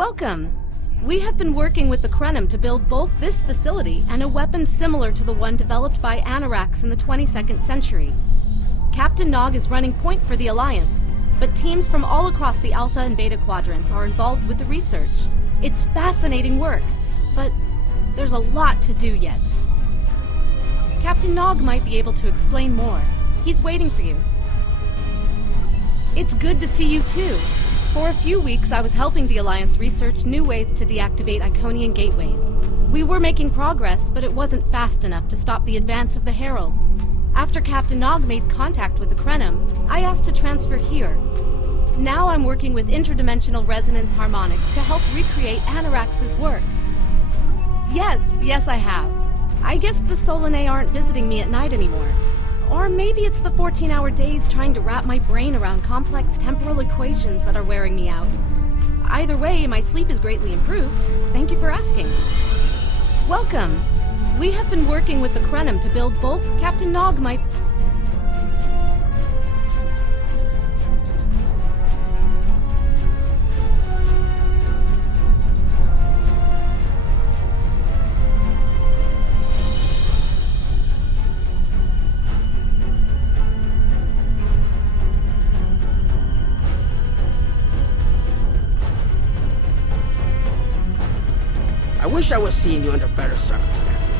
Welcome! We have been working with the Krenim to build both this facility and a weapon similar to the one developed by Anorax in the 22nd century. Captain Nog is running point for the Alliance, but teams from all across the Alpha and Beta quadrants are involved with the research. It's fascinating work, but there's a lot to do yet. Captain Nog might be able to explain more. He's waiting for you. It's good to see you too. For a few weeks, I was helping the Alliance research new ways to deactivate Iconian gateways. We were making progress, but it wasn't fast enough to stop the advance of the Heralds. After Captain Nog made contact with the Krenim, I asked to transfer here. Now I'm working with interdimensional resonance harmonics to help recreate Anorax's work. Yes, I have. I guess the Solanae aren't visiting me at night anymore. Or maybe it's the 14-hour days trying to wrap my brain around complex temporal equations that are wearing me out. Either way, my sleep is greatly improved. Thank you for asking. Welcome. We have been working with the Krenim to build both. Captain Nog might... I wish I was seeing you under better circumstances.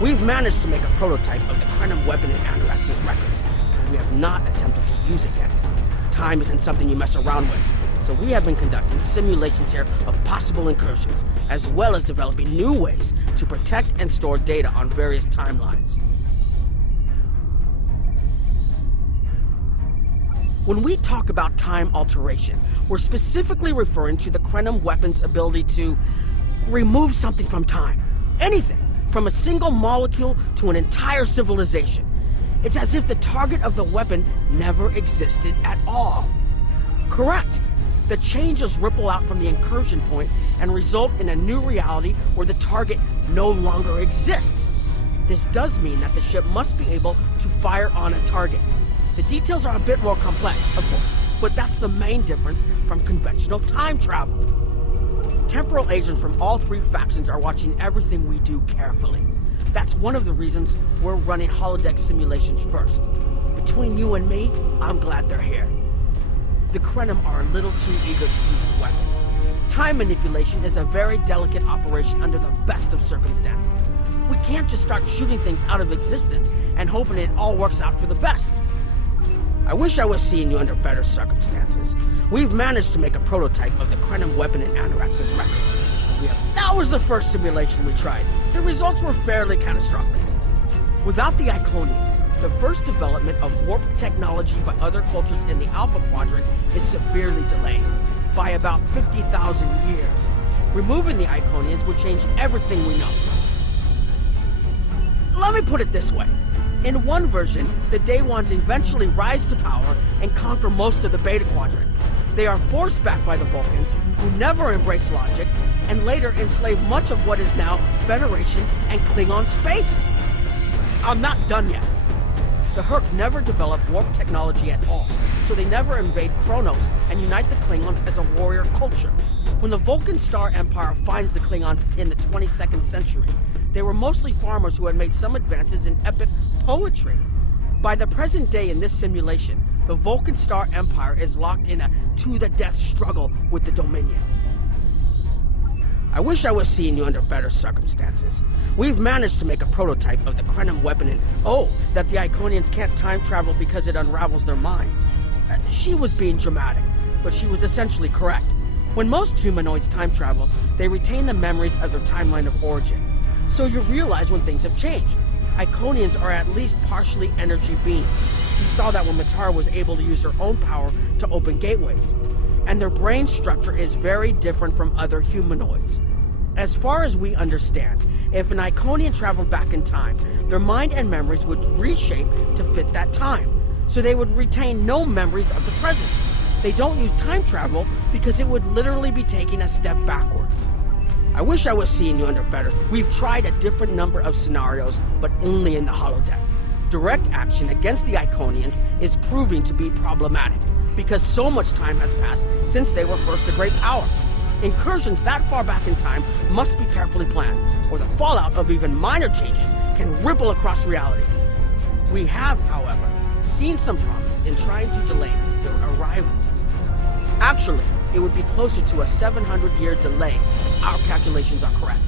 We've managed to make a prototype of the Krenim weapon in Anorax's records, but we have not attempted to use it yet. Time isn't something you mess around with, so we have been conducting simulations here of possible incursions, as well as developing new ways to protect and store data on various timelines. When we talk about time alteration, we're specifically referring to the Krenim weapon's ability to remove something from time. Anything, from a single molecule to an entire civilization. It's as if the target of the weapon never existed at all. Correct. The changes ripple out from the incursion point and result in a new reality where the target no longer exists. This does mean that the ship must be able to fire on a target. The details are a bit more complex, of course, but that's the main difference from conventional time travel. Temporal agents from all three factions are watching everything we do carefully. That's one of the reasons we're running holodeck simulations first. Between you and me, I'm glad they're here. The Krenim are a little too eager to use the weapon. Time manipulation is a very delicate operation under the best of circumstances. We can't just start shooting things out of existence and hoping it all works out for the best. I wish I was seeing you under better circumstances. We've managed to make a prototype of the Krenim weapon in Anorax's records. That was the first simulation we tried. The results were fairly catastrophic. Without the Iconians, the first development of warp technology by other cultures in the Alpha Quadrant is severely delayed, by about 50,000 years. Removing the Iconians would change everything we know. Let me put it this way. In one version, the Day Ones eventually rise to power and conquer most of the Beta Quadrant. They are forced back by the Vulcans, who never embrace logic, and later enslave much of what is now Federation and Klingon space. I'm not done yet. The Herc never developed warp technology at all, so they never invade Kronos and unite the Klingons as a warrior culture. When the Vulcan Star Empire finds the Klingons in the 22nd century, they were mostly farmers who had made some advances in epic poetry. By the present day in this simulation, the Vulcan Star Empire is locked in a to-the-death struggle with the Dominion. I wish I was seeing you under better circumstances. We've managed to make a prototype of the Krenim weapon and that the Iconians can't time travel because it unravels their minds. She was being dramatic, but she was essentially correct. When most humanoids time travel, they retain the memories of their timeline of origin. So you realize when things have changed. Iconians are at least partially energy beings. We saw that when Matar was able to use her own power to open gateways. And their brain structure is very different from other humanoids. As far as we understand, if an Iconian traveled back in time, their mind and memories would reshape to fit that time. So they would retain no memories of the present. They don't use time travel because it would literally be taking a step backwards. I wish I was seeing you under better. We've tried a different number of scenarios, but only in the holodeck. Direct action against the Iconians is proving to be problematic, because so much time has passed since they were first a great power. Incursions that far back in time must be carefully planned, or the fallout of even minor changes can ripple across reality. We have, however, seen some promise in trying to delay their arrival. Actually, it would be closer to a 700-year delay if our calculations are correct.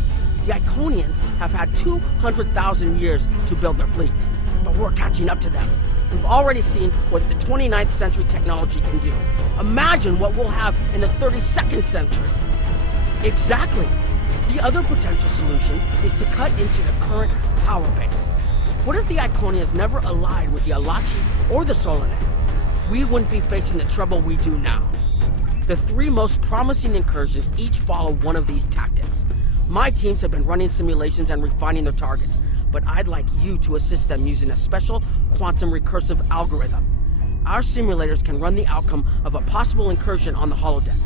The Iconians have had 200,000 years to build their fleets, but we're catching up to them. We've already seen what the 29th century technology can do. Imagine what we'll have in the 32nd century. Exactly. The other potential solution is to cut into the current power base. What if the Iconians never allied with the Alachi or the Solanet? We wouldn't be facing the trouble we do now. The three most promising incursions each follow one of these tactics. My teams have been running simulations and refining their targets, but I'd like you to assist them using a special quantum recursive algorithm. Our simulators can run the outcome of a possible incursion on the holodeck.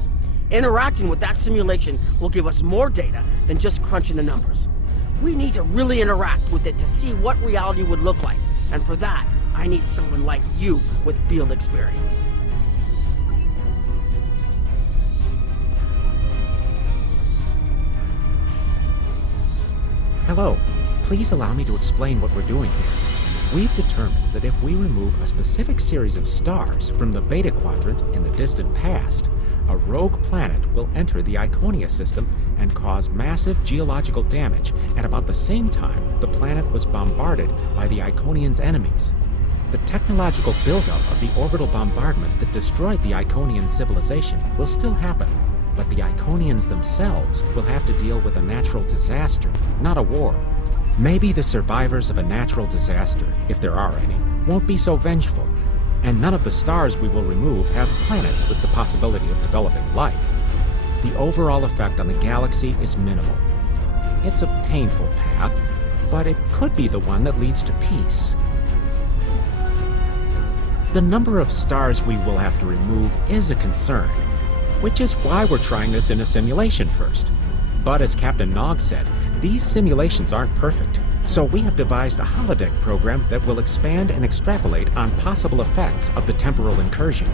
Interacting with that simulation will give us more data than just crunching the numbers. We need to really interact with it to see what reality would look like, and for that, I need someone like you with field experience. Hello. Please allow me to explain what we're doing here. We've determined that if we remove a specific series of stars from the Beta Quadrant in the distant past, a rogue planet will enter the Iconian System and cause massive geological damage at about the same time the planet was bombarded by the Iconians' enemies. The technological buildup of the orbital bombardment that destroyed the Iconian civilization will still happen, but the Iconians themselves will have to deal with a natural disaster, not a war. Maybe the survivors of a natural disaster, if there are any, won't be so vengeful, and none of the stars we will remove have planets with the possibility of developing life. The overall effect on the galaxy is minimal. It's a painful path, but it could be the one that leads to peace. The number of stars we will have to remove is a concern, which is why we're trying this in a simulation first. But as Captain Nog said, these simulations aren't perfect, so we have devised a holodeck program that will expand and extrapolate on possible effects of the temporal incursion.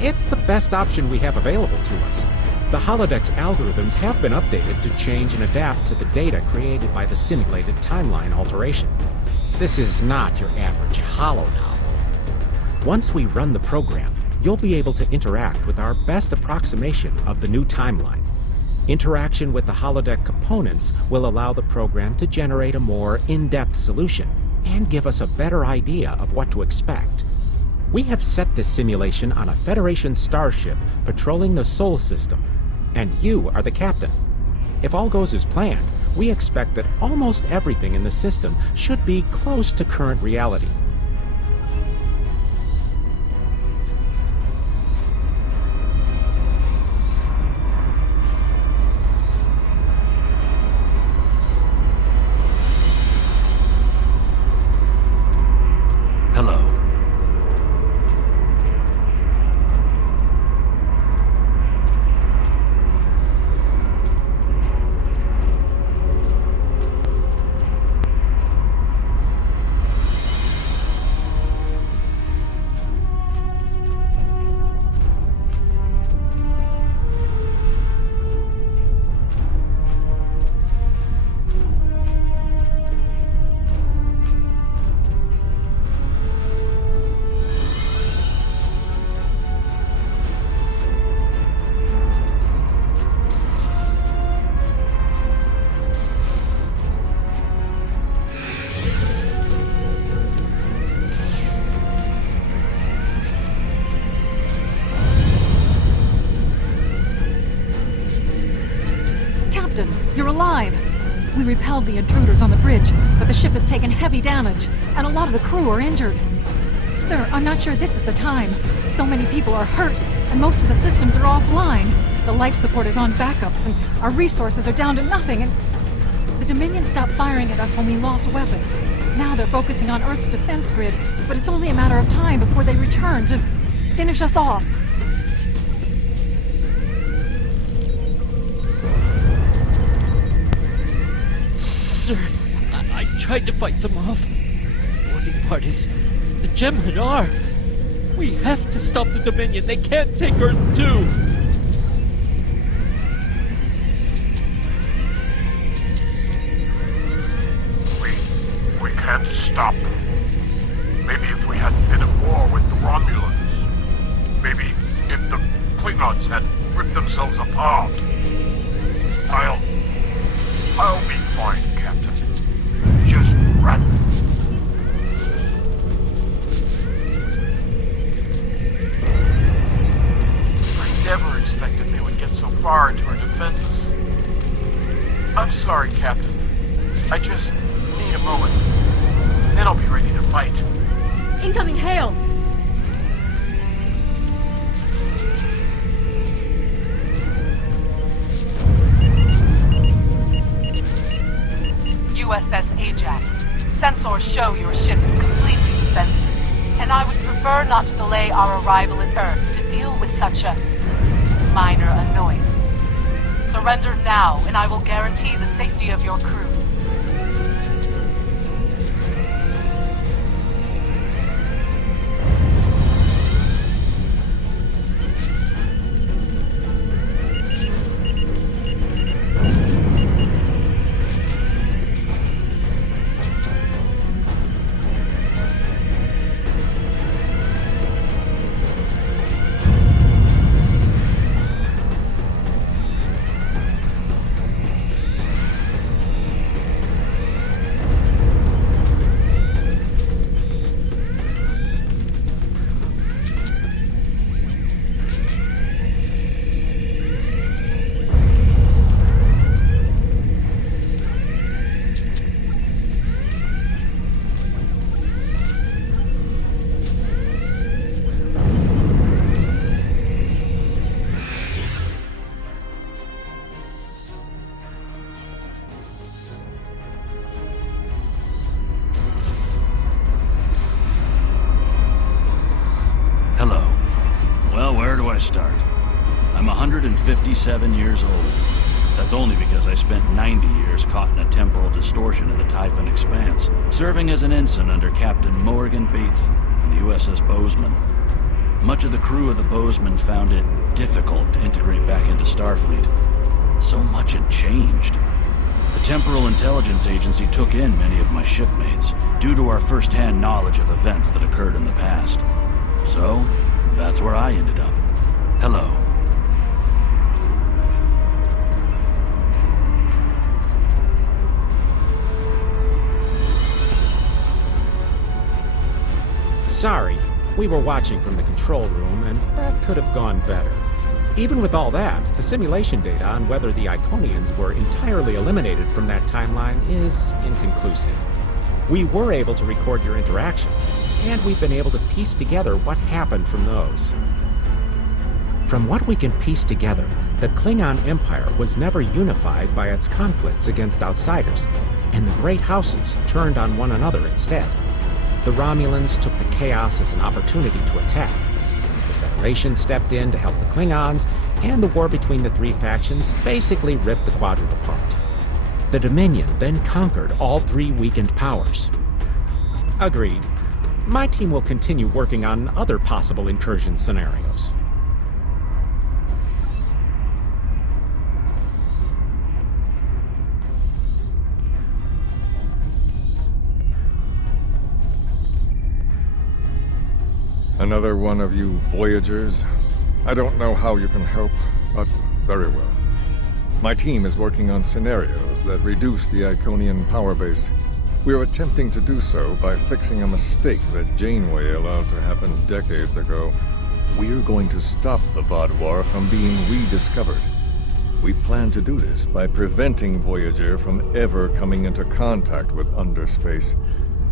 It's the best option we have available to us. The holodeck's algorithms have been updated to change and adapt to the data created by the simulated timeline alteration. This is not your average holo novel. Once we run the program, you'll be able to interact with our best approximation of the new timeline. Interaction with the holodeck components will allow the program to generate a more in-depth solution and give us a better idea of what to expect. We have set this simulation on a Federation starship patrolling the Sol system, and you are the captain. If all goes as planned, we expect that almost everything in the system should be close to current reality. You're alive! We repelled the intruders on the bridge, but the ship has taken heavy damage, and a lot of the crew are injured. Sir, I'm not sure this is the time. So many people are hurt, and most of the systems are offline. The life support is on backups, and our resources are down to nothing, and... The Dominion stopped firing at us when we lost weapons. Now they're focusing on Earth's defense grid, but it's only a matter of time before they return to finish us off. Sir, I tried to fight them off, but the boarding parties, the Gemmen are. We have to stop the Dominion. They can't take Earth too. stop them. Maybe if we hadn't been at war with the Romulans. Maybe if the Klingons had ripped themselves apart. I'll be fine, Captain. Just run. I never expected they would get so far into our defenses. I'm sorry, Captain. I just need a moment. Then I'll be ready to fight. Incoming hail! USS Ajax. Sensors show your ship is completely defenseless, and I would prefer not to delay our arrival at Earth to deal with such a minor annoyance. Surrender now, and I will guarantee the safety of your crew. Hello. Well, where do I start? I'm 157 years old. That's only because I spent 90 years caught in a temporal distortion in the Typhon Expanse, serving as an ensign under Captain Morgan Bateson in the USS Bozeman. Much of the crew of the Bozeman found it difficult to integrate back into Starfleet. So much had changed. The Temporal Intelligence Agency took in many of my shipmates, due to our first-hand knowledge of events that occurred in the past. So, that's where I ended up. Hello. Sorry, we were watching from the control room, and that could have gone better. Even with all that, the simulation data on whether the Iconians were entirely eliminated from that timeline is inconclusive. We were able to record your interactions, and we've been able to piece together what happened from those. From what we can piece together, the Klingon Empire was never unified by its conflicts against outsiders, and the great houses turned on one another instead. The Romulans took the chaos as an opportunity to attack. The Federation stepped in to help the Klingons, and the war between the three factions basically ripped the quadrant apart. The Dominion then conquered all three weakened powers. Agreed. My team will continue working on other possible incursion scenarios. Another one of you Voyagers? I don't know how you can help, but very well. My team is working on scenarios that reduce the Iconian power base. We're attempting to do so by fixing a mistake that Janeway allowed to happen decades ago. We're going to stop the Vaadwaur from being rediscovered. We plan to do this by preventing Voyager from ever coming into contact with underspace.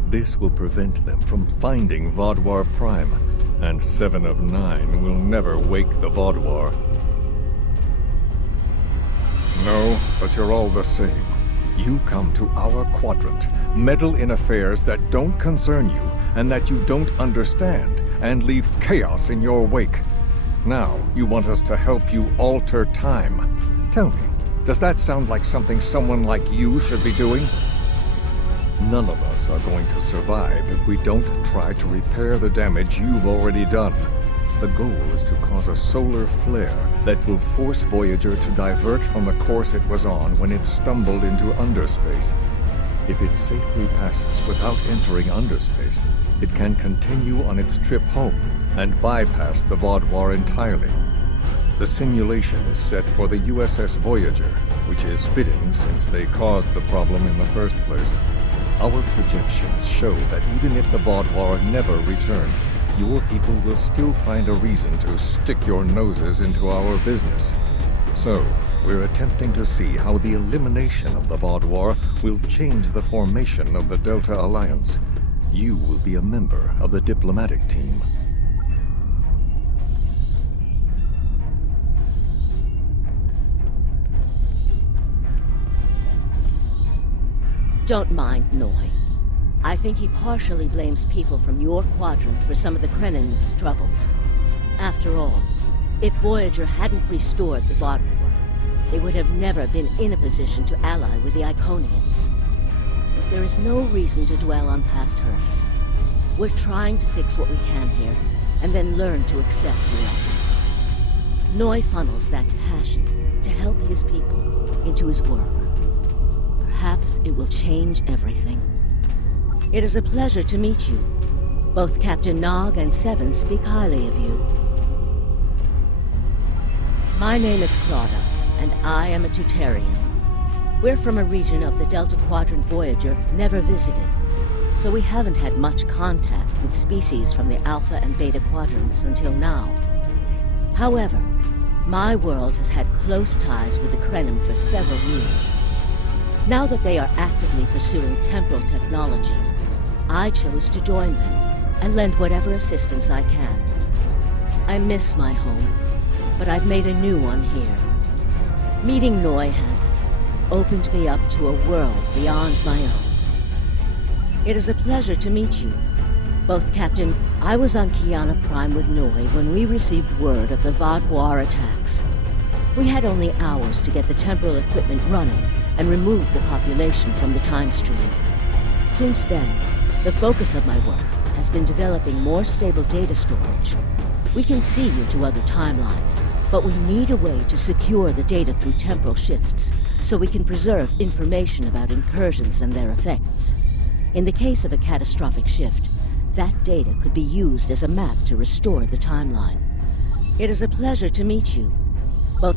This will prevent them from finding Vaadwaur Prime, and 7 of 9 will never wake the Vaadwaur. No, but you're all the same. You come to our quadrant, meddle in affairs that don't concern you and that you don't understand, and leave chaos in your wake. Now, you want us to help you alter time. Tell me, does that sound like something someone like you should be doing? None of us are going to survive if we don't try to repair the damage you've already done. The goal is to cause a solar flare that will force Voyager to divert from the course it was on when it stumbled into underspace. If it safely passes without entering underspace, it can continue on its trip home and bypass the Vaudouar entirely. The simulation is set for the USS Voyager, which is fitting since they caused the problem in the first place. Our projections show that even if the Vaudouar never return, your people will still find a reason to stick your noses into our business. So, we're attempting to see how the elimination of the Vaudouar will change the formation of the Delta Alliance. You will be a member of the diplomatic team. Don't mind Noy. I think he partially blames people from your quadrant for some of the Krenim's troubles. After all, if Voyager hadn't restored the Vaudouar, they would have never been in a position to ally with the Iconians. But there is no reason to dwell on past hurts. We're trying to fix what we can here, and then learn to accept the rest. Noy funnels that passion to help his people into his work. Perhaps it will change everything. It is a pleasure to meet you. Both Captain Nog and Seven speak highly of you. My name is Claudia, and I am a Tutarian. We're from a region of the Delta Quadrant Voyager never visited, so we haven't had much contact with species from the Alpha and Beta Quadrants until now. However, my world has had close ties with the Krenim for several years. Now that they are actively pursuing temporal technology, I chose to join them and lend whatever assistance I can. I miss my home, but I've made a new one here. Meeting Noy has opened me up to a world beyond my own. It is a pleasure to meet you, both Captain. I was on Kyana Prime with Noy when we received word of the Vaudouar attacks. We had only hours to get the temporal equipment running and remove the population from the time stream. Since then, the focus of my work has been developing more stable data storage. We can see into other timelines, but we need a way to secure the data through temporal shifts, so we can preserve information about incursions and their effects. In the case of a catastrophic shift, that data could be used as a map to restore the timeline. It is a pleasure to meet you, both.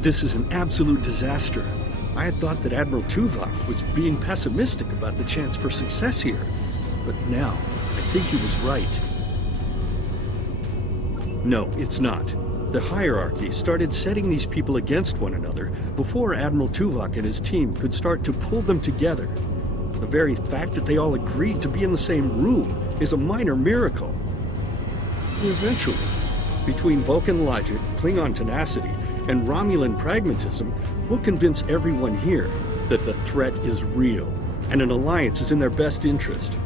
This is an absolute disaster. I had thought that Admiral Tuvok was being pessimistic about the chance for success here. But now, I think he was right. No, it's not. The hierarchy started setting these people against one another before Admiral Tuvok and his team could start to pull them together. The very fact that they all agreed to be in the same room is a minor miracle. Eventually, between Vulcan logic, Klingon tenacity, and Romulan pragmatism, will convince everyone here that the threat is real, and an alliance is in their best interest.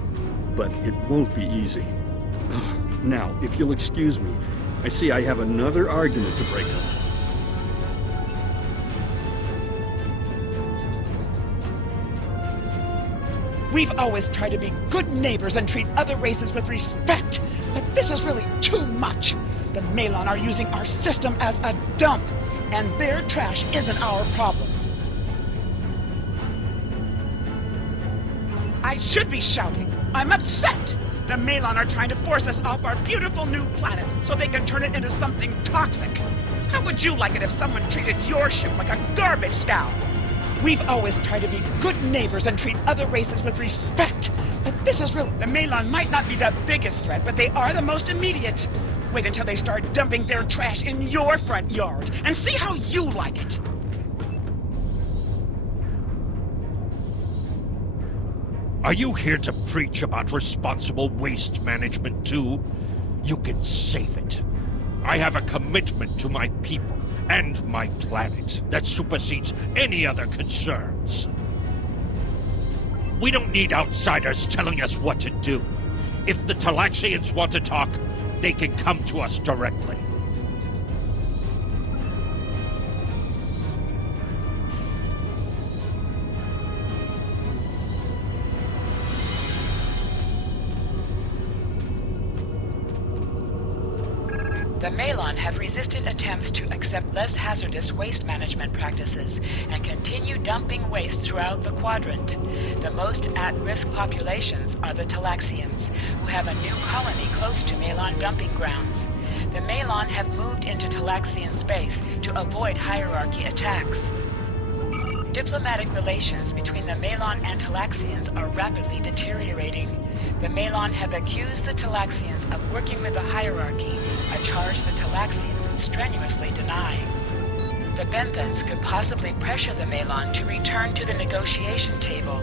But it won't be easy. Now, if you'll excuse me, I see I have another argument to break up. We've always tried to be good neighbors and treat other races with respect, but this is really too much. The Malon are using our system as a dump, and their trash isn't our problem. I should be shouting. I'm upset! The Malon are trying to force us off our beautiful new planet so they can turn it into something toxic. How would you like it if someone treated your ship like a garbage scow? We've always tried to be good neighbors and treat other races with respect, but this is real. The Malon might not be the biggest threat, but they are the most immediate. Wait until they start dumping their trash in your front yard and see how you like it. Are you here to preach about responsible waste management too? You can save it. I have a commitment to my people and my planet that supersedes any other concerns. We don't need outsiders telling us what to do. If the Talaxians want to talk, they can come to us directly. The Malon have resisted attempts to accept less hazardous waste management practices and continue dumping waste throughout the quadrant. The most at-risk populations are the Talaxians, who have a new colony close to Malon dumping grounds. The Malon have moved into Talaxian space to avoid hierarchy attacks. Diplomatic relations between the Malon and Talaxians are rapidly deteriorating. The Malon have accused the Talaxians of working with the hierarchy, a charge the Talaxians strenuously deny. The Benthans could possibly pressure the Malon to return to the negotiation table.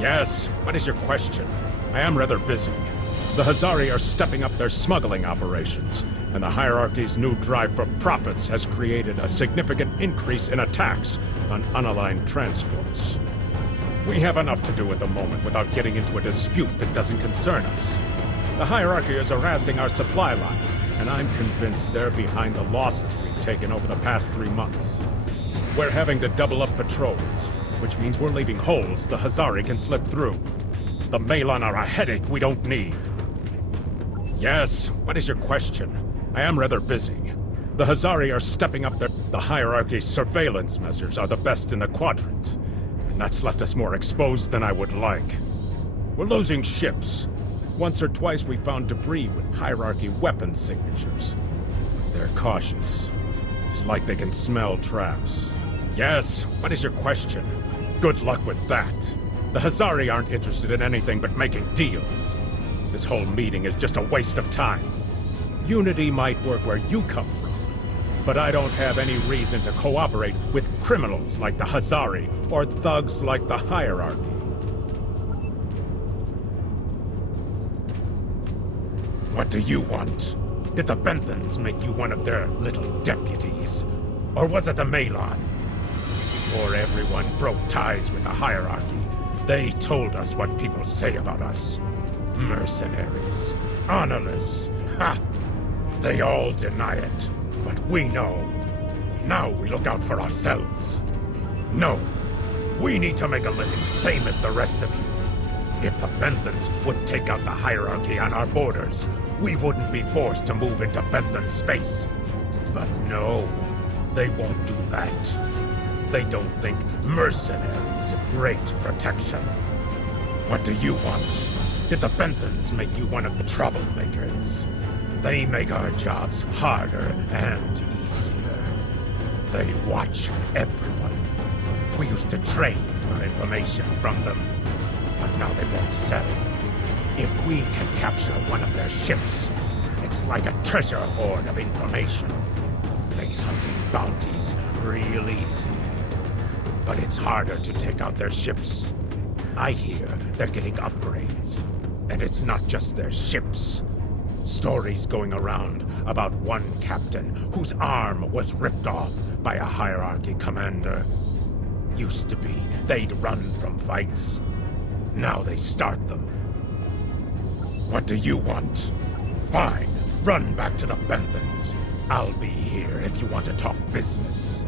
Yes, what is your question? I am rather busy. The Hazari are stepping up their smuggling operations, and the hierarchy's new drive for profits has created a significant increase in attacks on unaligned transports. We have enough to do at the moment without getting into a dispute that doesn't concern us. The hierarchy is harassing our supply lines, and I'm convinced they're behind the losses we've taken over the past 3 months. We're having to double up patrols, which means we're leaving holes the Hazari can slip through. The Malon are a headache we don't need. Yes, what is your question? I am rather busy. The Hazari are stepping up the hierarchy's surveillance measures are the best in the quadrant, and that's left us more exposed than I would like. We're losing ships. Once or twice we found debris with hierarchy weapon signatures. They're cautious. It's like they can smell traps. Yes, what is your question? Good luck with that. The Hazari aren't interested in anything but making deals. This whole meeting is just a waste of time. Unity might work where you come from, but I don't have any reason to cooperate with criminals like the Hazari or thugs like the hierarchy. What do you want? Did the Benthans make you one of their little deputies? Or was it the Malon? Before everyone broke ties with the hierarchy, they told us what people say about us. Mercenaries. Honorless. Ha! They all deny it, but we know. Now we look out for ourselves. No, we need to make a living, same as the rest of you. If the Benthans would take out the hierarchy on our borders, we wouldn't be forced to move into Benthan space. But no, they won't do that. They don't think mercenaries great protection. What do you want? Did the Benthans make you one of the troublemakers? They make our jobs harder and easier. They watch everyone. We used to trade for information from them, but now they won't settle. If we can capture one of their ships, it's like a treasure hoard of information. Makes hunting bounties real easy. But it's harder to take out their ships. I hear they're getting upgrades. And it's not just their ships. Stories going around about one captain whose arm was ripped off by a hierarchy commander. Used to be, they'd run from fights. Now they start them. What do you want? Fine, run back to the Benthans. I'll be here if you want to talk business.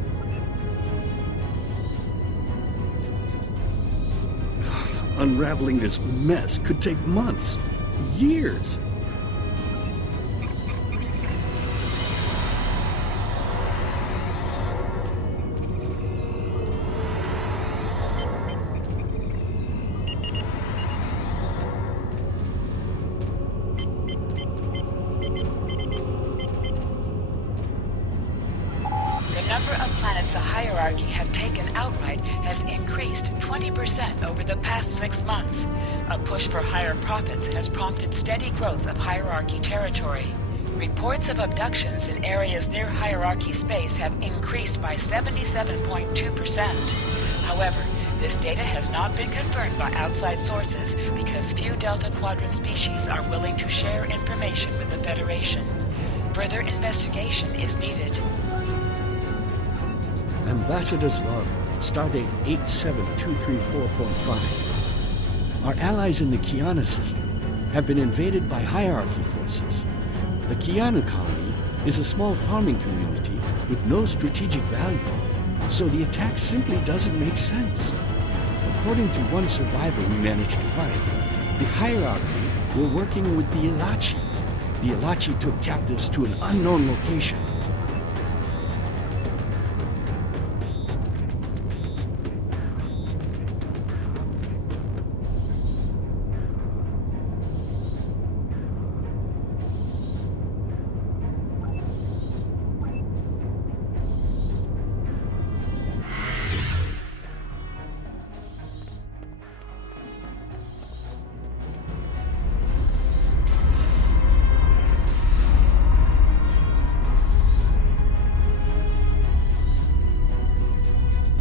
Unraveling this mess could take months, years. The number of planets the hierarchy have taken outright has increased 20% over the past 6 months. A push for higher profits has prompted steady growth of hierarchy territory. Reports of abductions in areas near hierarchy space have increased by 77.2%. However, this data has not been confirmed by outside sources because few Delta Quadrant species are willing to share information with the Federation. Further investigation is needed. Ambassador's log, stardate 87234.5. Our allies in the Kyana System have been invaded by hierarchy forces. The Kyana colony is a small farming community with no strategic value, so the attack simply doesn't make sense. According to one survivor we managed to fight, The hierarchy were working with the Ilachi. The Ilachi took captives to an unknown location.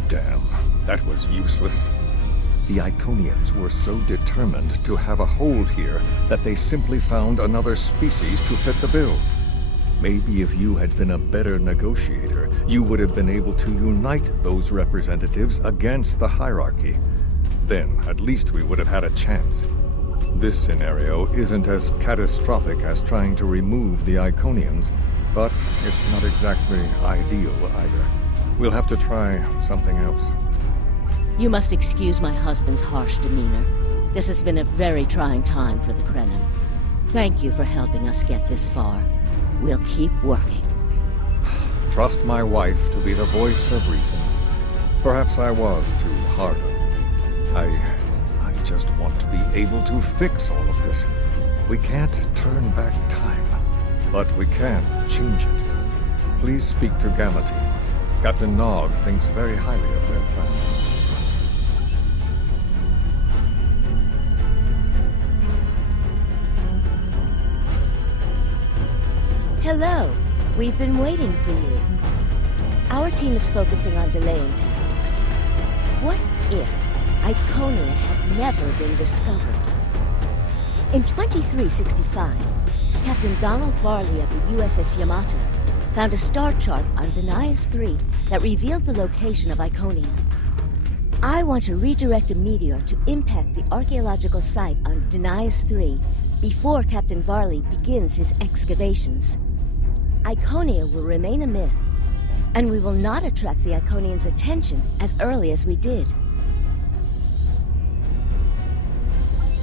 Damn, that was useless. The Iconians were so determined to have a hold here that they simply found another species to fit the bill. Maybe if you had been a better negotiator, you would have been able to unite those representatives against the hierarchy. Then, at least we would have had a chance. This scenario isn't as catastrophic as trying to remove the Iconians, but it's not exactly ideal either. We'll have to try something else. You must excuse my husband's harsh demeanor. This has been a very trying time for the Krenim. Thank you for helping us get this far. We'll keep working. Trust my wife to be the voice of reason. Perhaps I was too hard on you. I just want to be able to fix all of this. We can't turn back time, but we can change it. Please speak to Gamma Team. Captain Nog thinks very highly of their plan. Hello. We've been waiting for you. Our team is focusing on delaying tactics. What if Iconia had never been discovered? In 2365, Captain Donald Varley of the USS Yamato found a star chart on Denias 3 that revealed the location of Iconia. I want to redirect a meteor to impact the archaeological site on Denias 3 before Captain Varley begins his excavations. Iconia will remain a myth, and we will not attract the Iconians' attention as early as we did.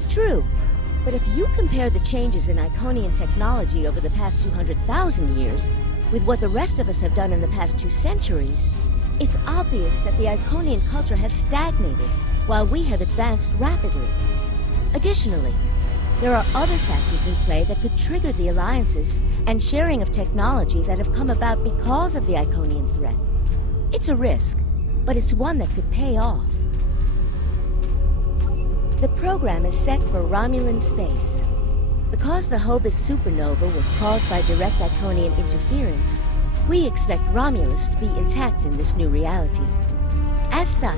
True, but if you compare the changes in Iconian technology over the past 200,000 years with what the rest of us have done in the past 2 centuries, it's obvious that the Iconian culture has stagnated while we have advanced rapidly. Additionally, there are other factors in play that could trigger the alliances and sharing of technology that have come about because of the Iconian threat. It's a risk, but it's one that could pay off. The program is set for Romulan space. Because the Hobus supernova was caused by direct Iconian interference, we expect Romulus to be intact in this new reality. As such,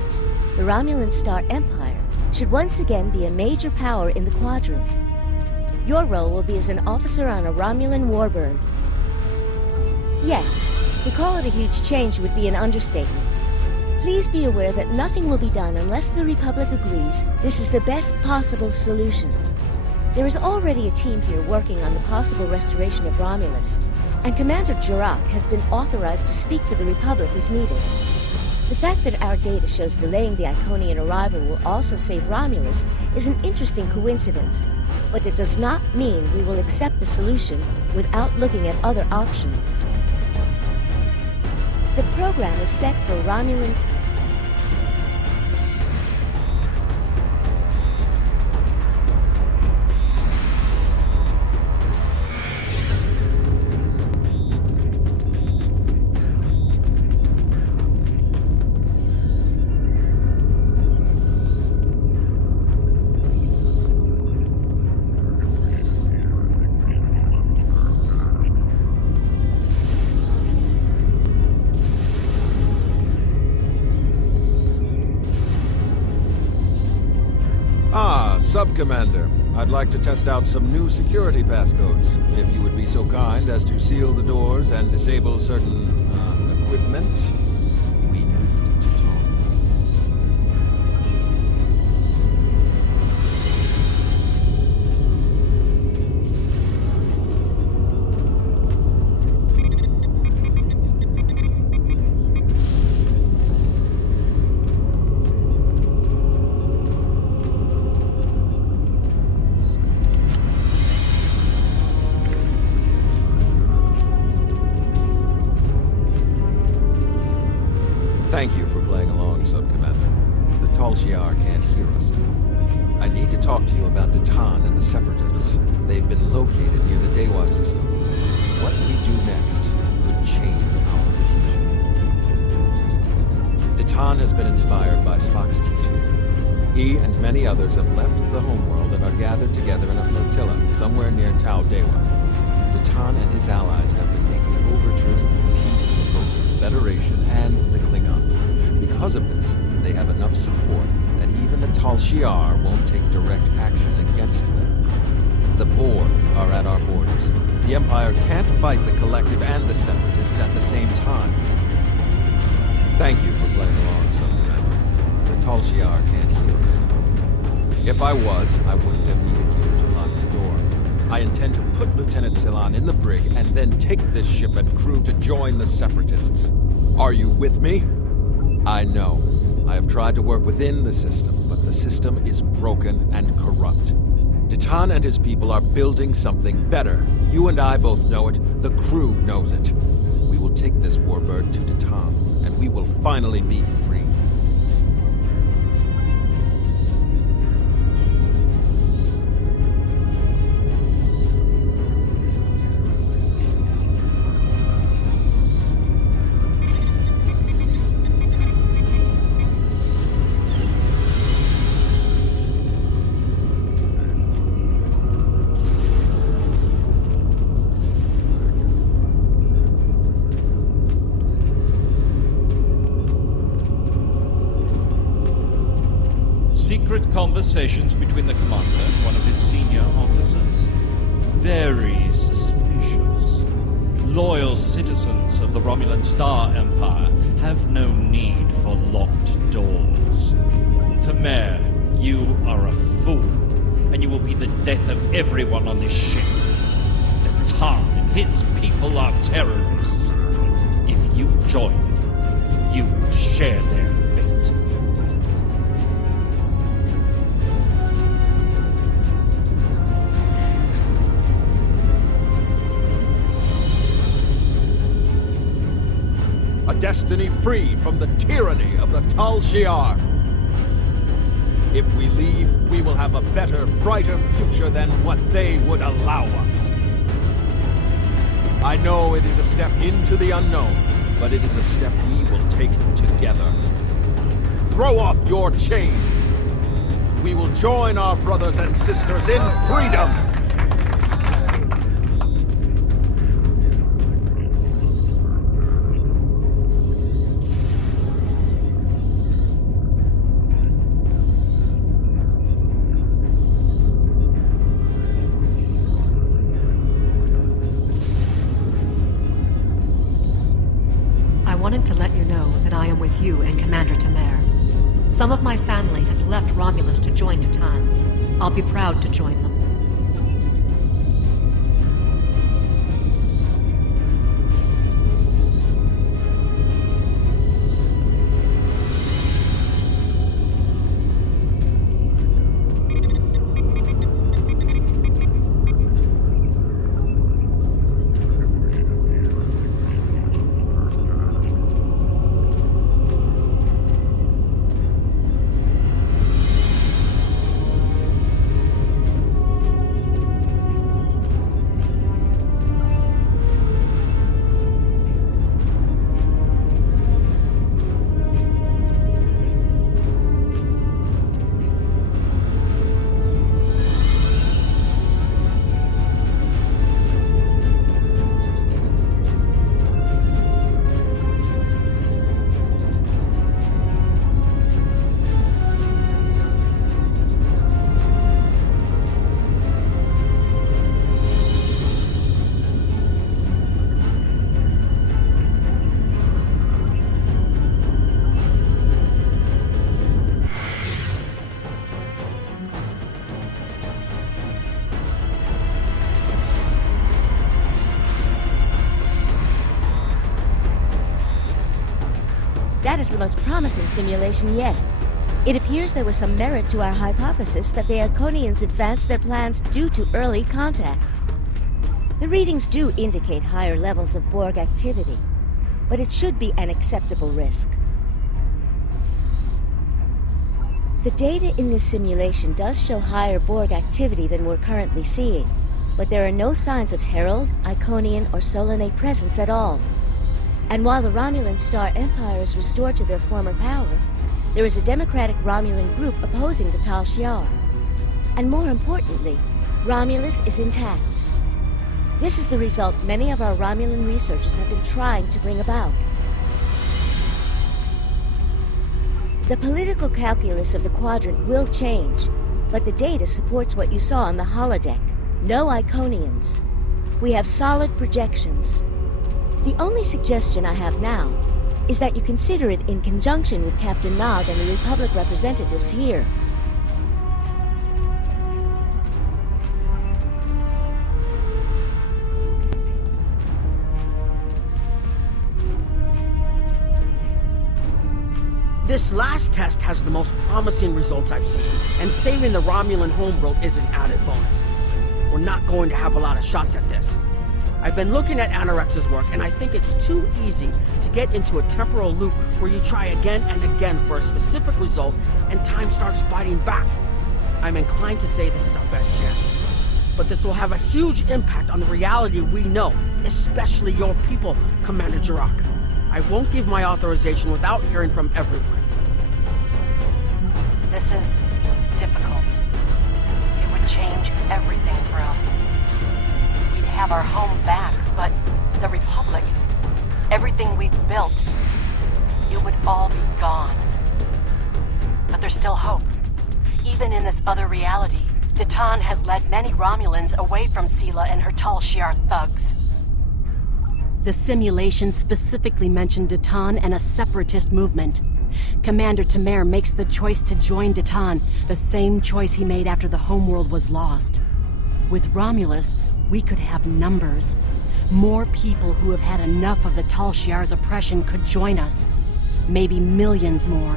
the Romulan Star Empire should once again be a major power in the quadrant. Your role will be as an officer on a Romulan warbird. Yes, to call it a huge change would be an understatement. Please be aware that nothing will be done unless the Republic agrees this is the best possible solution. There is already a team here working on the possible restoration of Romulus, and Commander Jurak has been authorized to speak for the Republic if needed. The fact that our data shows delaying the Iconian arrival will also save Romulus is an interesting coincidence, but it does not mean we will accept the solution without looking at other options. The program is set for Romulan... Sub-Commander, I'd like to test out some new security passcodes. If you would be so kind as to seal the doors and disable certain, equipment, we need to talk. Thank you for playing along, Sub-Commander. The Tal Shiar can't hear us now. I need to talk to you about Datan and the Separatists. They've been located near the Dewa system. What we do next could change our future. Datan has been inspired by Spock's teaching. He and many others have left the homeworld and are gathered together in a flotilla somewhere near Tau Dewa. Datan and his allies have been making overtures of peace to both the Federation and the Klingons. Because of this, they have enough support that even the Tal Shiar won't take direct action against them. The Borg are at our borders. The Empire can't fight the Collective and the Separatists at the same time. Thank you for playing along, Sub-Commander. The Tal Shiar can't hear us. If I was, I wouldn't have needed you to lock the door. I intend to put Lieutenant Silan in the brig and then take this ship and crew to join the Separatists. Are you with me? I know. I have tried to work within the system, but the system is broken and corrupt. Datan and his people are building something better. You and I both know it. The crew knows it. We will take this warbird to Datan, and we will finally be free. Secret conversations between the commander and one of his senior officers. Very suspicious. Loyal citizens of the Romulan Star Empire have no need for locked doors. Tamer, you are a fool, and you will be the death of everyone on this ship. Datan and his people are terrorists. If you join them, you will share their fate. A destiny free from the tyranny of the Tal Shiar. If we leave, we will have a better, brighter future than what they would allow us. I know it is a step into the unknown, but it is a step we will take together. Throw off your chains. We will join our brothers and sisters in freedom. I wanted to let you know that I am with you and Commander Tamer. Some of my family has left Romulus to join Datan. I'll be proud to join them. That is the most promising simulation yet. It appears there was some merit to our hypothesis that the Iconians advanced their plans due to early contact. The readings do indicate higher levels of Borg activity, but it should be an acceptable risk. The data in this simulation does show higher Borg activity than we're currently seeing, but there are no signs of Herald, Iconian, or Solanae presence at all. And while the Romulan Star Empire is restored to their former power, there is a democratic Romulan group opposing the Tal Shiar. And more importantly, Romulus is intact. This is the result many of our Romulan researchers have been trying to bring about. The political calculus of the Quadrant will change, but the data supports what you saw on the holodeck. No Iconians. We have solid projections. The only suggestion I have now is that you consider it in conjunction with Captain Nog and the Republic representatives here. This last test has the most promising results I've seen, and saving the Romulan homeworld is an added bonus. We're not going to have a lot of shots at this. I've been looking at Anorex's work, and I think it's too easy to get into a temporal loop where you try again and again for a specific result, and time starts fighting back. I'm inclined to say this is our best chance. But this will have a huge impact on the reality we know, especially your people, Commander Jirok. I won't give my authorization without hearing from everyone. This is difficult. It would change everything for us. We'd have our home back, but the Republic, everything we've built, it would all be gone. But there's still hope. Even in this other reality, Datan has led many Romulans away from Sela and her Tal Shiar thugs. The simulation specifically mentioned Datan and a separatist movement. Commander Tamer makes the choice to join Datan, the same choice he made after the homeworld was lost. With Romulus, we could have numbers. More people who have had enough of the Tal Shiar's oppression could join us. Maybe millions more.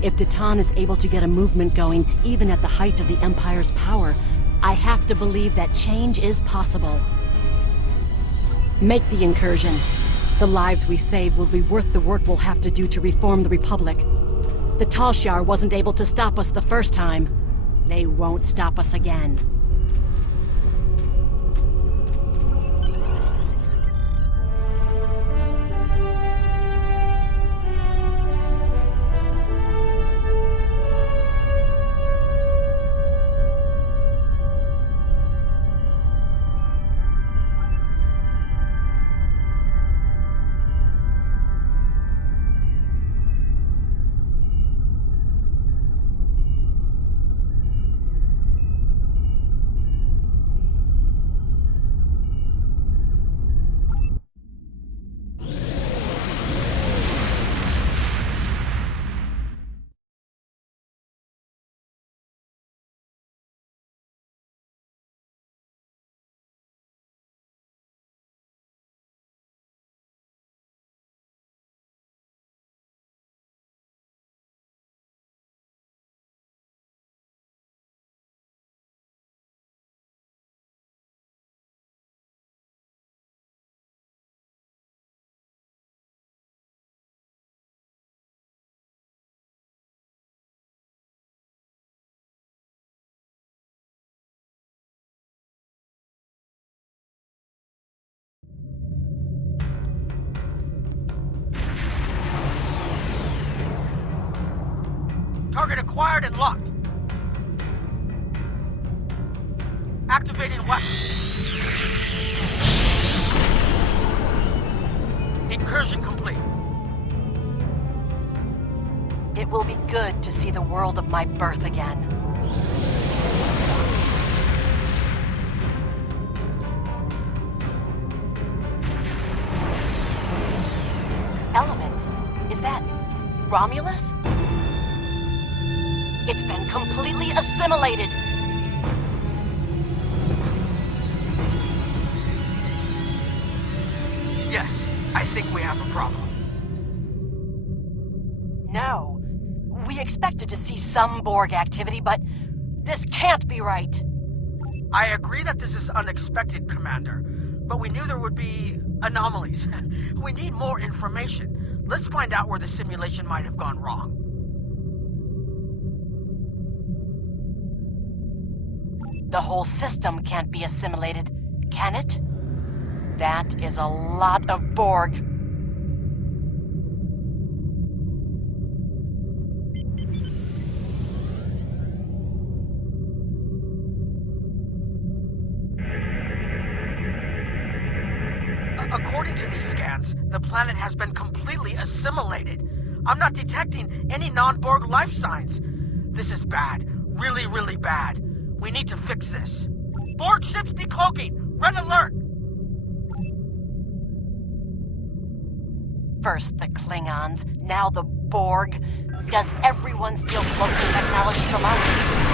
If Datan is able to get a movement going, even at the height of the Empire's power, I have to believe that change is possible. Make the incursion. The lives we save will be worth the work we'll have to do to reform the Republic. The Tal Shiar wasn't able to stop us the first time. They won't stop us again. Target acquired and locked. Activating weapon. Incursion complete. It will be good to see the world of my birth again. Elements? Is that Romulus? It's been completely assimilated. Yes, I think we have a problem. No. We expected to see some Borg activity, but this can't be right. I agree that this is unexpected, Commander, but we knew there would be anomalies. We need more information. Let's find out where the simulation might have gone wrong. The whole system can't be assimilated, can it? That is a lot of Borg. According to these scans, the planet has been completely assimilated. I'm not detecting any non-Borg life signs. This is bad. Really, really bad. We need to fix this. Borg ships decloaking! Red alert! First the Klingons, now the Borg. Does everyone steal cloaking technology from us?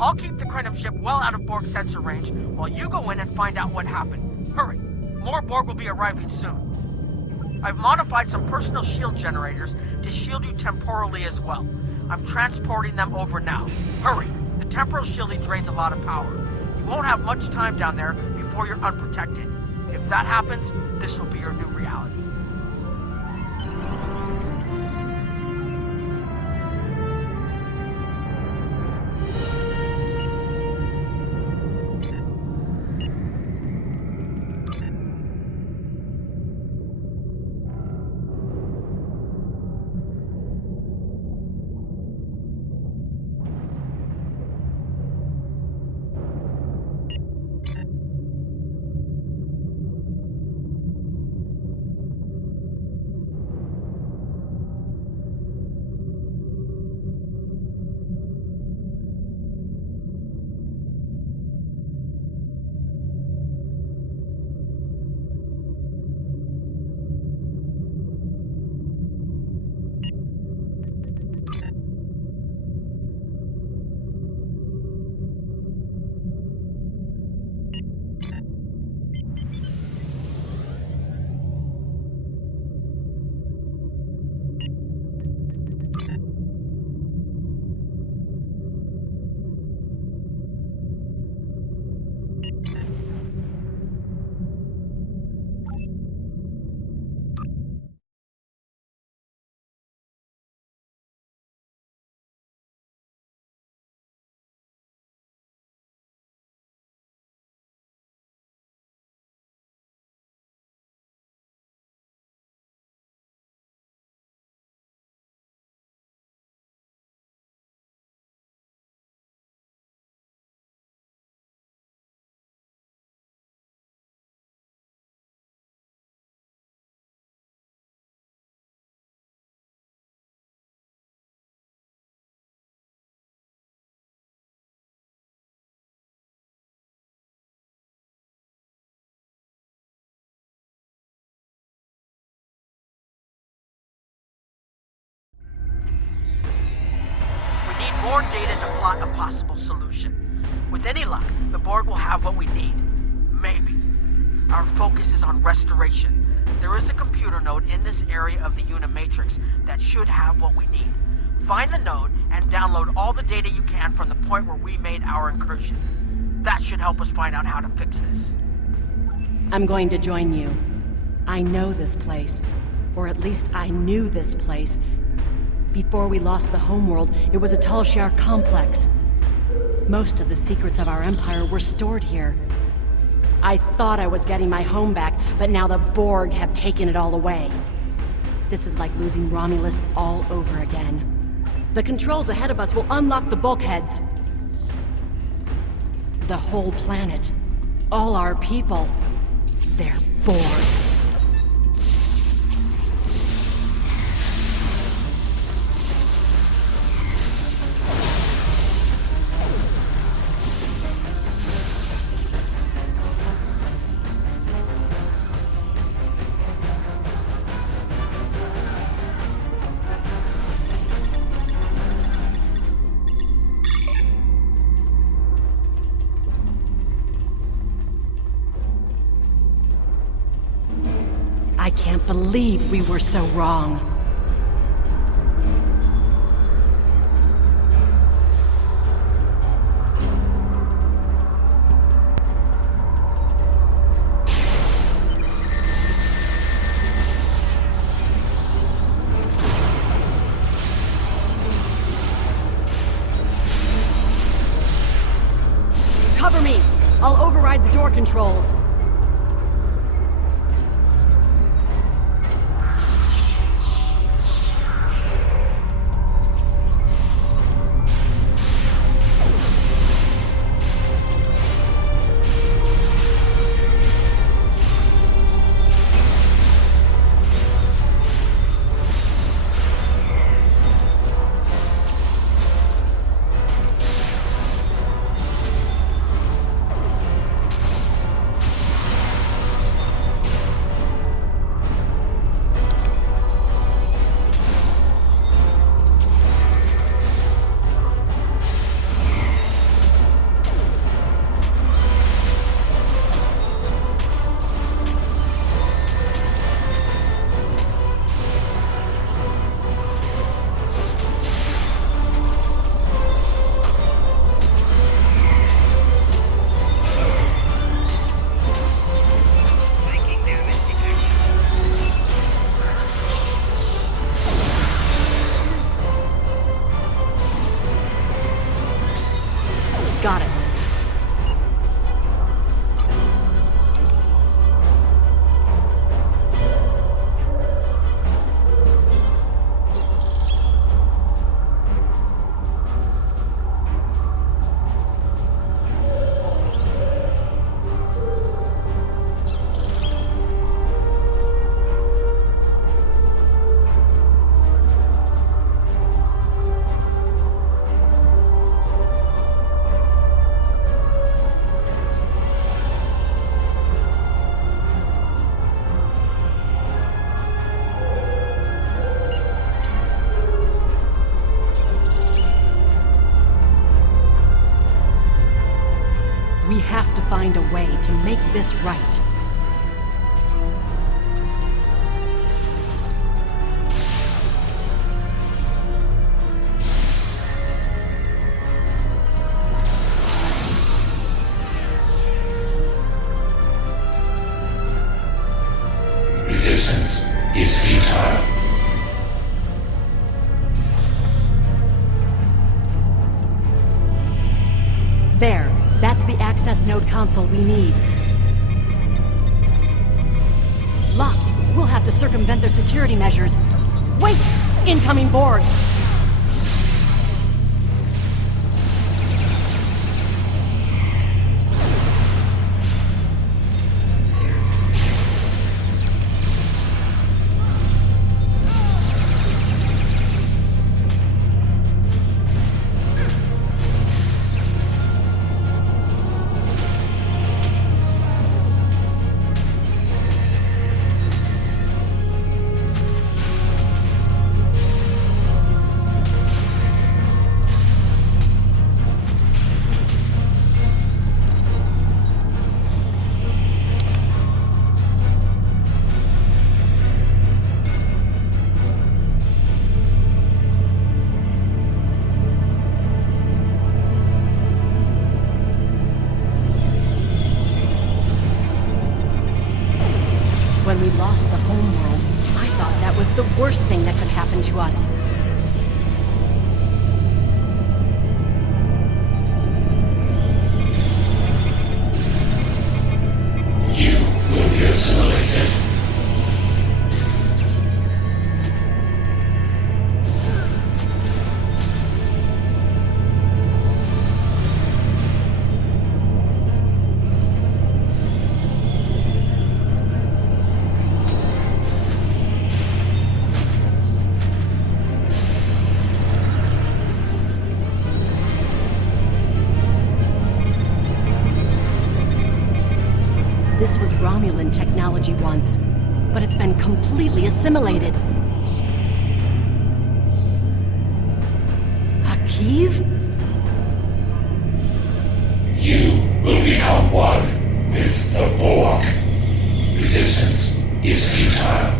I'll keep the Krenim ship well out of Borg sensor range while you go in and find out what happened. Hurry! More Borg will be arriving soon. I've modified some personal shield generators to shield you temporally as well. I'm transporting them over now. Hurry! The temporal shielding drains a lot of power. You won't have much time down there before you're unprotected. If that happens, this will be your new reality. More data to plot a possible solution. With any luck, the Borg will have what we need. Maybe. Our focus is on restoration, There is a computer node in this area of the Unimatrix that should have what we need. Find the node and download all the data you can from the point where we made our incursion. That should help us find out how to fix this. I'm going to join you. I know this place. Or at least I knew this place. Before we lost the homeworld, it was a Talshar complex. Most of the secrets of our empire were stored here. I thought I was getting my home back, but now the Borg have taken it all away. This is like losing Romulus all over again. The controls ahead of us will unlock the bulkheads. The whole planet. All our people. They're Borg. I can't believe we were so wrong. Cover me! I'll override the door controls. Got it. We have to find a way to make this right. Resistance is futile. There. That's the access node console we need. Locked. We'll have to circumvent their security measures. Wait! Incoming Borg! When we lost the homeworld, I thought that was the worst thing that could happen to us. You will be assimilated. This was Romulan technology once, but it's been completely assimilated. Akiv? You will become one with the Borg. Resistance is futile.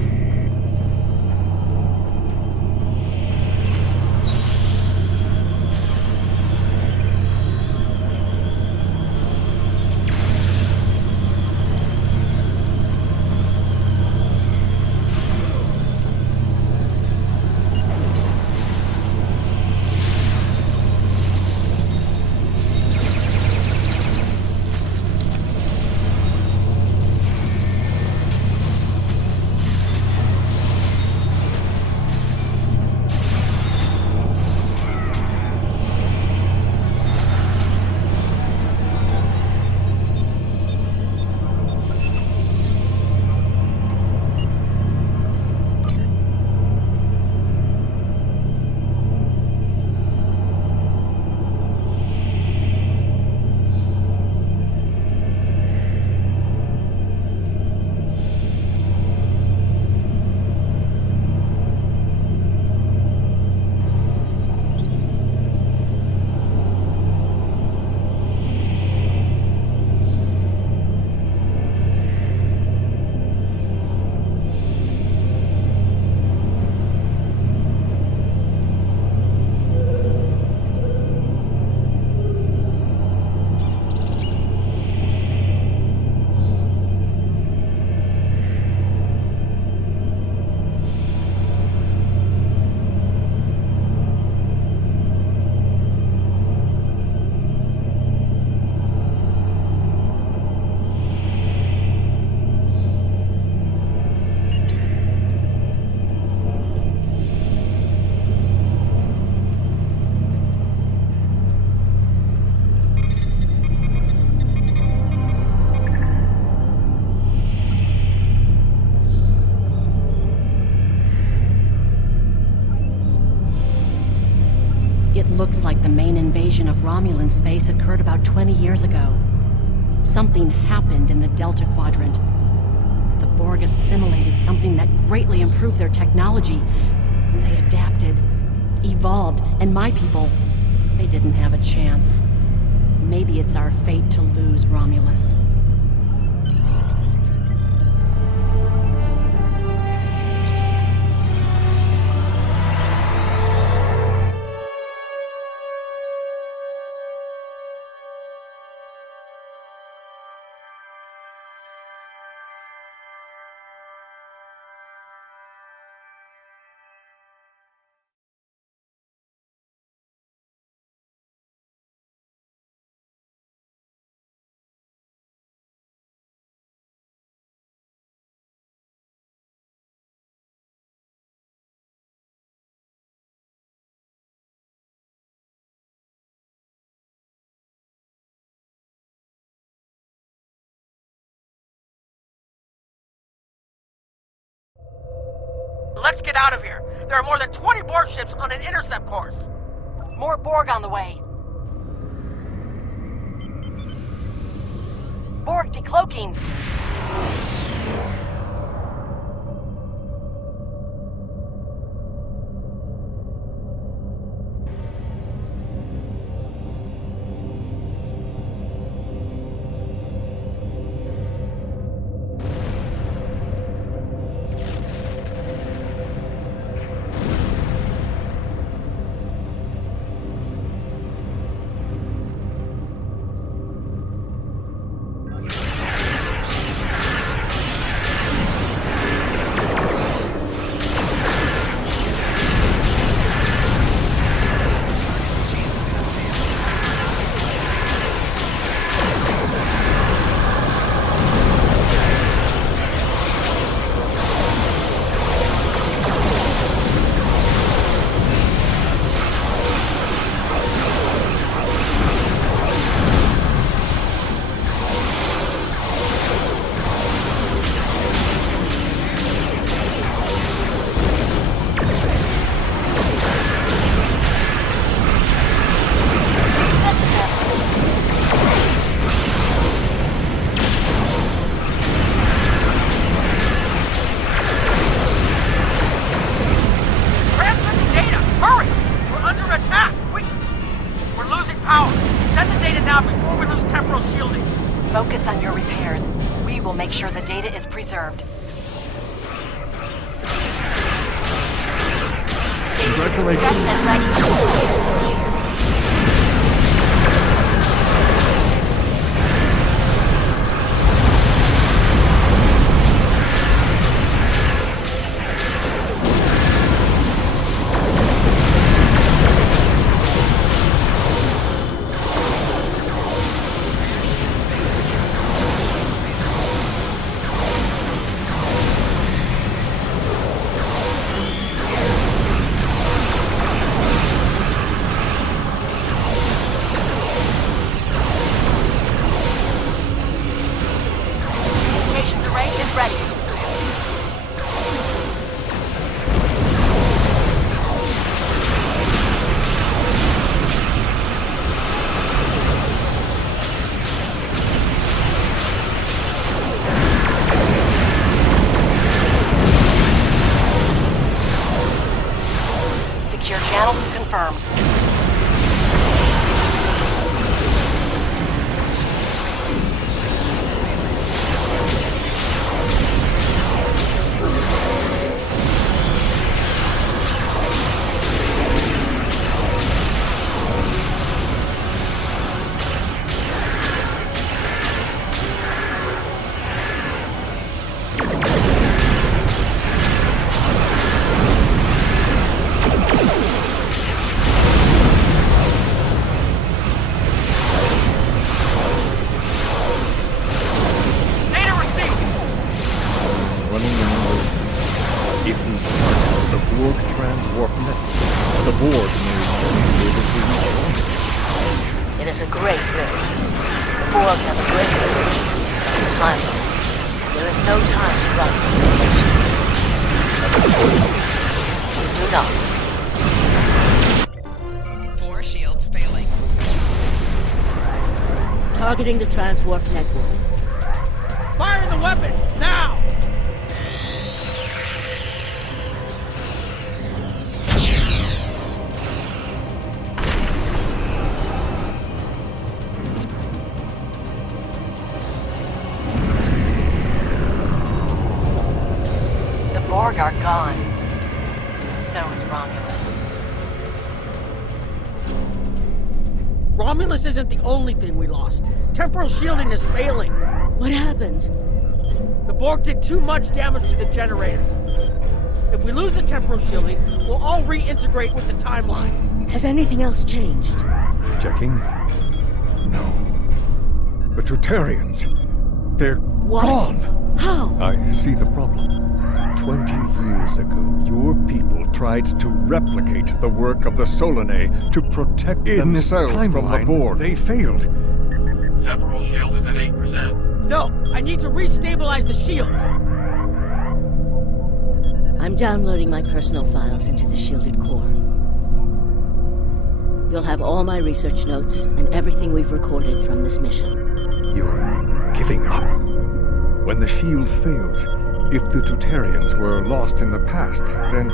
Looks like the main invasion of Romulan space occurred about 20 years ago. Something happened in the Delta Quadrant. The Borg assimilated something that greatly improved their technology. They adapted, evolved, and my people, they didn't have a chance. Maybe it's our fate to lose Romulus. Let's get out of here. There are more than 20 Borg ships on an intercept course. More Borg on the way. Borg decloaking. temporal shielding. Focus on your repairs. We will make sure the data is preserved. Congratulations. Dressed and ready. Secure channel confirmed. It is a great risk. The Borg have a great influence on the timeline. There is no time to run simulations. You do not. 4 shields failing. Targeting the transwarp network. Fire the weapon, now! Borg are gone. But so is Romulus. Romulus isn't the only thing we lost. Temporal shielding is failing. What happened? The Borg did too much damage to the generators. If we lose the temporal shielding, we'll all reintegrate with the timeline. Has anything else changed? Checking? No. The Tutarians. They're gone. How? I see the problem. 20 years ago, your people tried to replicate the work of the Solanae to protect themselves from the Borg. They failed. Temporal shield is at 8%. No, I need to restabilize the shields. I'm downloading my personal files into the shielded core. You'll have all my research notes and everything we've recorded from this mission. You're giving up. When the shield fails, if the Tutarians were lost in the past, then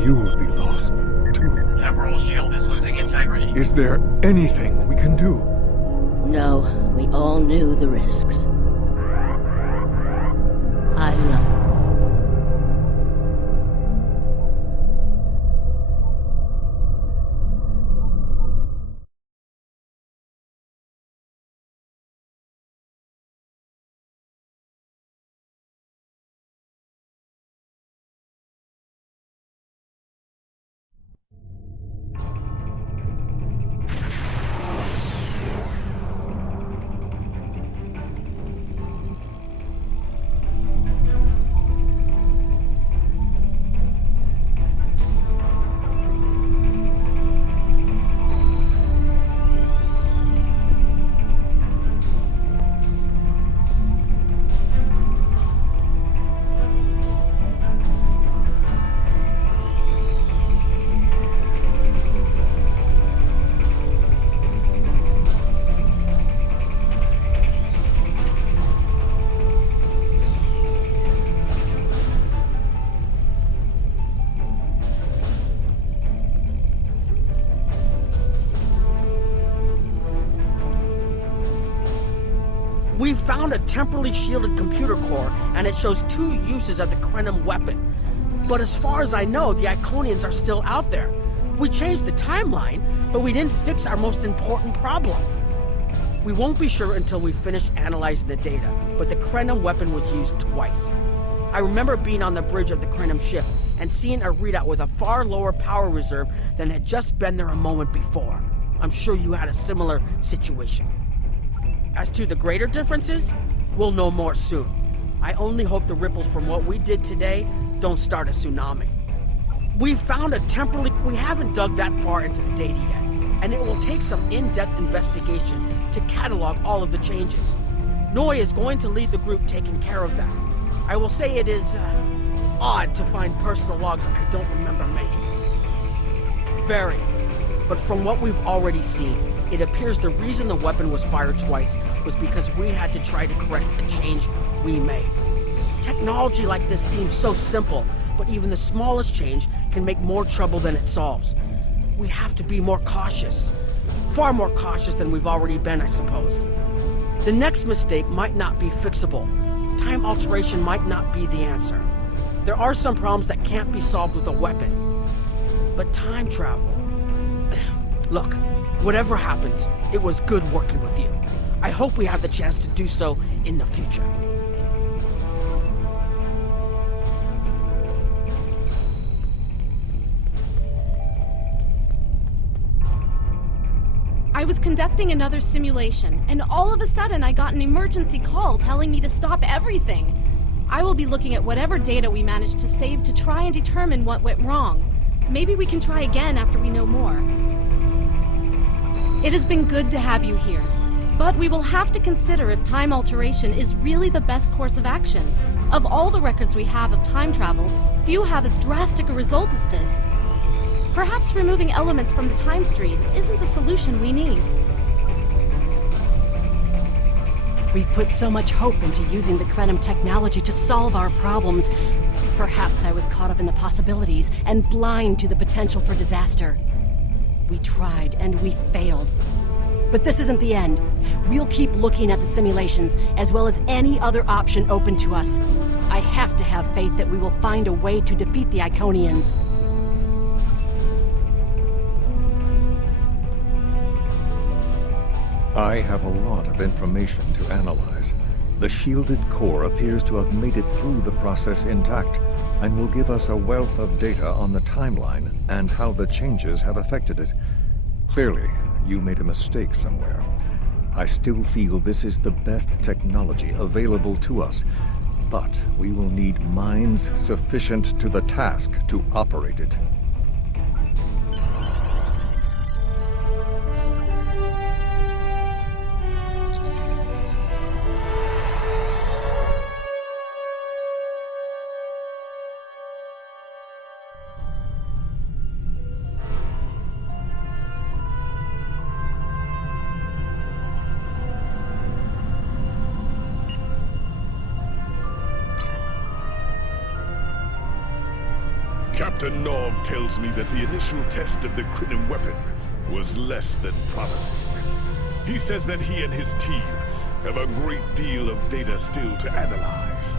you'll be lost too. Temporal shield is losing integrity. Is there anything we can do? No, we all knew the risks. I love... We found a temporally shielded computer core, and it shows 2 uses of the Krenim weapon. But as far as I know, the Iconians are still out there. We changed the timeline, but we didn't fix our most important problem. We won't be sure until we finish analyzing the data, but the Krenim weapon was used twice. I remember being on the bridge of the Krenim ship and seeing a readout with a far lower power reserve than had just been there a moment before. I'm sure you had a similar situation. As to the greater differences, we'll know more soon. I only hope the ripples from what we did today don't start a tsunami. We found a temporally... We haven't dug that far into the data yet, and it will take some in-depth investigation to catalog all of the changes. Noi is going to lead the group taking care of that. I will say it is odd to find personal logs I don't remember making. Very. But from what we've already seen, it appears the reason the weapon was fired twice was because we had to try to correct a change we made. Technology like this seems so simple, but even the smallest change can make more trouble than it solves. We have to be more cautious. Far more cautious than we've already been, I suppose. The next mistake might not be fixable. Time alteration might not be the answer. There are some problems that can't be solved with a weapon. But time travel... Look, whatever happens, it was good working with you. I hope we have the chance to do so in the future. I was conducting another simulation, and all of a sudden I got an emergency call telling me to stop everything. I will be looking at whatever data we managed to save to try and determine what went wrong. Maybe we can try again after we know more. It has been good to have you here, but we will have to consider if time alteration is really the best course of action. Of all the records we have of time travel, few have as drastic a result as this. Perhaps removing elements from the time stream isn't the solution we need. We've put so much hope into using the Krenim technology to solve our problems. Perhaps I was caught up in the possibilities and blind to the potential for disaster. We tried and we failed. But this isn't the end. We'll keep looking at the simulations as well as any other option open to us. I have to have faith that we will find a way to defeat the Iconians. I have a lot of information to analyze. The shielded core appears to have made it through the process intact, and will give us a wealth of data on the timeline and how the changes have affected it. Clearly, you made a mistake somewhere. I still feel this is the best technology available to us, but we will need minds sufficient to the task to operate it. Captain Nog tells me that the initial test of the Krenim weapon was less than promising. He says that he and his team have a great deal of data still to analyze.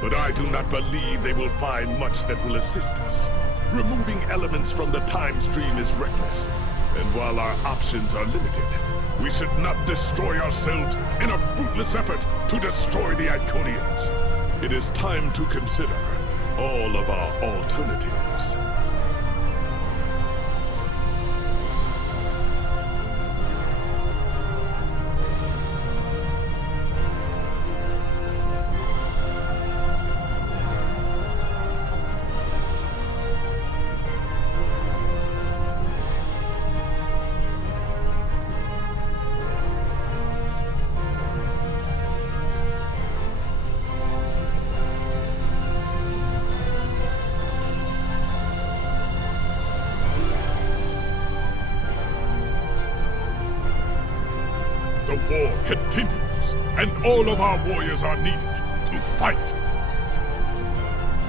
But I do not believe they will find much that will assist us. Removing elements from the time stream is reckless, and while our options are limited, we should not destroy ourselves in a fruitless effort to destroy the Iconians. It is time to consider all of our alternatives. The war continues, and all of our warriors are needed to fight.